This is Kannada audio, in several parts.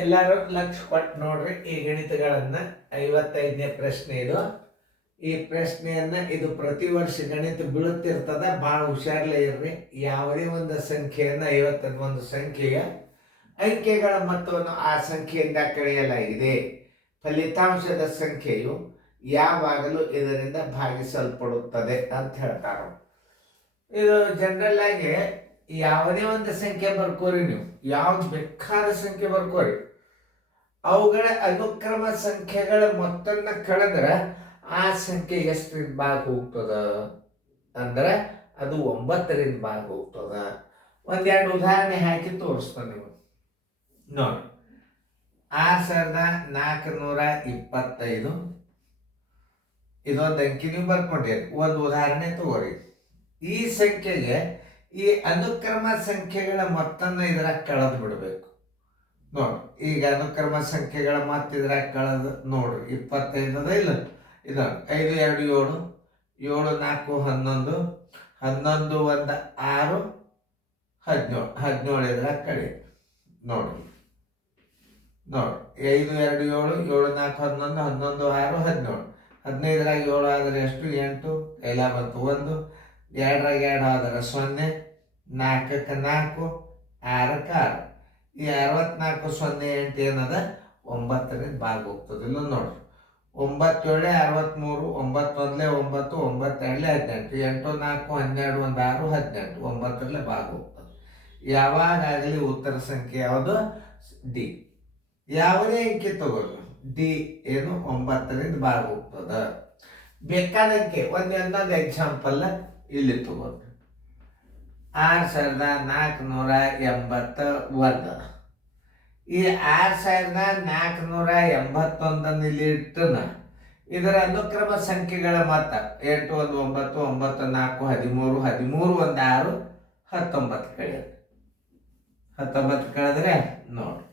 ಎಲ್ಲರೂ ಲಕ್ಷ ಕೊಟ್ಟು ನೋಡ್ರಿ ಈ ಗಣಿತಗಳನ್ನ 55ನೇ ಪ್ರಶ್ನೆ ಇದು. ಈ ಪ್ರಶ್ನೆಯನ್ನ ಇದು ಪ್ರತಿ ವರ್ಷ ಗಣಿತ ಬೀಳುತ್ತಿರ್ತದ, ಭಾಳ ಹುಷಾರ್ಲೇ ಇರ್ರಿ. ಯಾವುದೇ ಒಂದು ಸಂಖ್ಯೆಯನ್ನ 51 ಸಂಖ್ಯೆಯ ಅಂಕೆಗಳ ಮೊತ್ತವನ್ನು ಆ ಸಂಖ್ಯೆಯಿಂದ ಕಳೆಯಲಾಗಿದೆ. ಫಲಿತಾಂಶದ ಸಂಖ್ಯೆಯು ಯಾವಾಗಲೂ ಇದರಿಂದ ಭಾಗಿಸಲ್ಪಡುತ್ತದೆ ಅಂತ ಹೇಳ್ತಾರೆ. ಇದು ಜನರಲ್ ಆಗಿ ಯಾವುದೇ ಒಂದು ಸಂಖ್ಯೆ ಬರ್ಕೋರಿ, ನೀವು ಯಾವ್ದು ಬೇಕಾದ ಸಂಖ್ಯೆ ಬರ್ಕೋರಿ, ಅವುಗಳ ಅನುಕ್ರಮ ಸಂಖ್ಯೆಗಳ ಮೊತ್ತನ್ನ ಕಳೆದ್ರೆ ಆ ಸಂಖ್ಯೆ ಎಷ್ಟರಿಂದ ಭಾಗ ಹೋಗ್ತದ ಅಂದ್ರೆ ಅದು 9ರಿಂದ ಭಾಗ ಹೋಗ್ತದ. ಒಂದೆರಡು ಉದಾಹರಣೆ ಹಾಕಿ ತೋರಿಸ್ತಾನೆ ನೀವು ನೋಡಿ. 6425 ಇದೊಂದು ಅಂಕಿ ನೀವು ಬರ್ಕೊಂಡಿರಿ. ಒಂದು ಉದಾಹರಣೆ ತಗೋರಿ. ಈ ಸಂಖ್ಯೆಗೆ ಈ ಅನುಕ್ರಮ ಸಂಖ್ಯೆಗಳ ಮೊತ್ತನ ಇದ್ರಾಗ ಕಳೆದು ಬಿಡಬೇಕು ನೋಡ್ರಿ. ಈಗ ಅನುಕ್ರಮ ಸಂಖ್ಯೆಗಳ ಮೊತ್ತ ಇದ್ರಾಗ ಕಳೆದು ನೋಡ್ರಿ 25 ಅದ ಇಲ್ಲ, ಇದು 5 2 7 7 4 11 11 1 6 17 17 ಇದ್ರಾಗ ಕಳೆ ನೋಡ್ರಿ. 5 2 7 7 4 11 11 6 17 15ರಾಗ 7 ಆದರೆ ಎಷ್ಟು 8 ಕೈಲ ಬಂತು 1, 2ರಾಗ 2 ಆದರೆ 0, 4ಕ್ಕೆ 4, 6ಕ್ಕೆ 6. ಈ 64 0 8 ಏನದ 9ರಿಂದ ಭಾಗ ಹೋಗ್ತದೆ. ಇಲ್ಲ ನೋಡ್ರಿ. 9 7 63, 9 1 9, 9 2 18, 8 4 12 1 6 18, 9ರಲ್ಲಿ ಭಾಗ ಹೋಗ್ತದೆ. ಯಾವಾಗಲಿ ಉತ್ತರ ಸಂಖ್ಯೆ ಯಾವುದು? ಡಿ. ಯಾವುದೇ ಅಂಕಿ ತಗೊಳ್ಳಿ, ಡಿ ಏನು 9ರಿಂದ ಭಾಗ ಹೋಗ್ತದ. ಬೇಕಾದ ಅಂಕೆ ಒಂದೊಂದು ಎಕ್ಸಾಂಪಲ್ ಇಲ್ಲಿ ತಗೋರಿ. 6481. ಈ 6481 ಇಲ್ಲಿ ಇಟ್ಟನ ಇದರ ಅನುಕ್ರಮ ಸಂಖ್ಯೆಗಳ ಮೊತ್ತ 8 1 9 9 4 13 13 1 6 19 ಕಳೆಯೋದು. 19 ಕಳೆದ್ರೆ ನೋಡಿ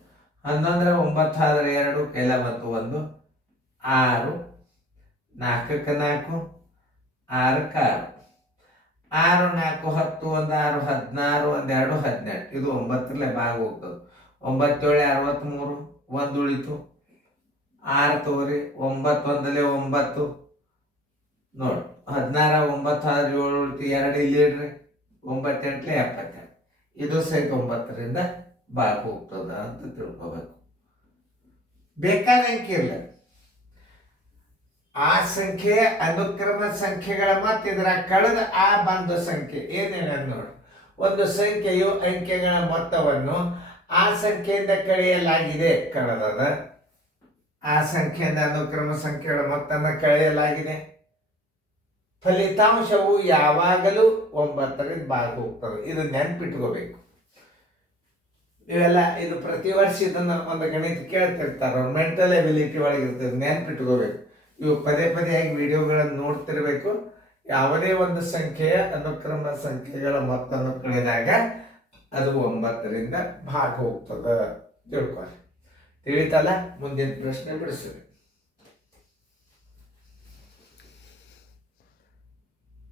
11 9 ಆದರೆ 2 ಕೈಲ ಬಂತು 1, 6 4ಕ್ಕೆ 4, 6ಕ್ಕೆ 6, 6 4 10 1 6 16 1 2 18. ಇದು 9ರಲ್ಲೇ ಭಾಗ ಹೋಗ್ತದೆ. 9 7 63, 1 ಉಳಿತು 6 ತಗೋರಿ. 9 1 9 ನೋಡಿ 16 9 ಆದರೆ 7 ಉಳಿತು 2 ಇಲ್ಲಿ ಇಡ್ರಿ 9 8 72. ಇದು ಸಹಿತ 9ರಿಂದ ಭಾಗ ಹೋಗ್ತದ ಅಂತ ತಿಳ್ಕೋಬೇಕು. ಬೇಕಾದ ಅಂಕಿ ಇಲ್ಲ, ಆ ಸಂಖ್ಯೆಯ ಅನುಕ್ರಮ ಸಂಖ್ಯೆಗಳ ಮತ್ತೆ ಇದರ ಕಳೆದ ಆ ಬಂದ ಸಂಖ್ಯೆ ಏನೇನ ನೋಡಿ. ಒಂದು ಸಂಖ್ಯೆಯು ಅಂಕೆಗಳ ಮೊತ್ತವನ್ನು ಆ ಸಂಖ್ಯೆಯಿಂದ ಕಳೆಯಲಾಗಿದೆ, ಕಳೆದದ. ಆ ಸಂಖ್ಯೆಯಿಂದ ಅನುಕ್ರಮ ಸಂಖ್ಯೆಗಳ ಮೊತ್ತವನ್ನು ಕಳೆಯಲಾಗಿದೆ. ಫಲಿತಾಂಶವು ಯಾವಾಗಲೂ 9ರಿಂದ ಭಾಗ ಹೋಗ್ತದೆ. ಇದು ನೆನ್ಪಿಟ್ಕೋಬೇಕು. ಇವೆಲ್ಲ ಇದು ಪ್ರತಿ ವರ್ಷ ಇದನ್ನು ಒಂದು ಗಣಿತ ಕೇಳ್ತಿರ್ತಾರೆ, ಅವ್ರ ಮೆಂಟಲ್ ಎಬಿಲಿಟಿ ಒಳಗಿರ್ತದೆ, ನೆನ್ಪಿಟ್ಕೋಬೇಕು. ಇವು ಪದೇ ಆಗಿ ವಿಡಿಯೋಗಳನ್ನು ನೋಡ್ತಿರ್ಬೇಕು. ಯಾವುದೇ ಒಂದು ಸಂಖ್ಯೆಯ ಅನುಕ್ರಮ ಸಂಖ್ಯೆಗಳ ಮೊತ್ತವನ್ನು ಕಳೆದಾಗ ಅದು 9ರಿಂದ ಭಾಗ ಹೋಗ್ತದ ತಿಳ್ಕೊಳ್ಳಿ. ತಿಳಿತಲ್ಲ? ಮುಂದಿನ ಪ್ರಶ್ನೆ ಬಿಡಿಸ್ರಿ.